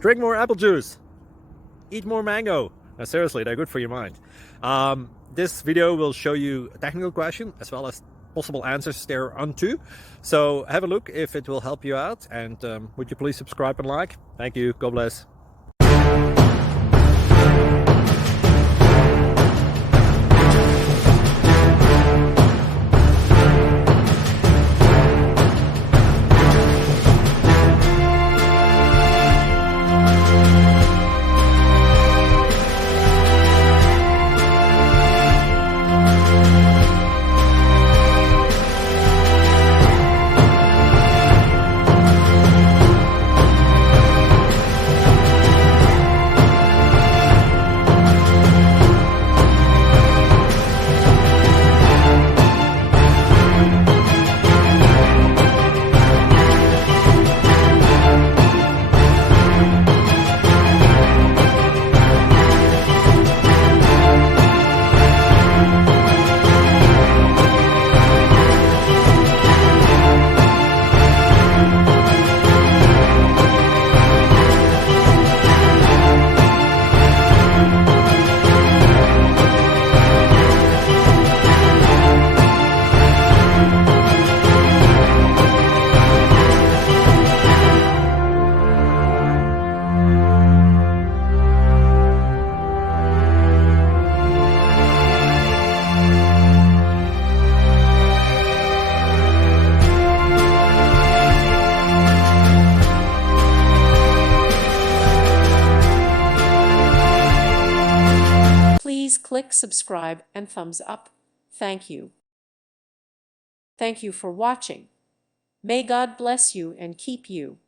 Drink more apple juice. Eat more mango. Seriously, they're good for your mind. This video will show you a technical question as well as possible answers thereunto. So have a look if it will help you out, and would you please subscribe and like? Thank you. God bless. Please click subscribe and thumbs up. Thank you. Thank you for watching. May God bless you and keep you.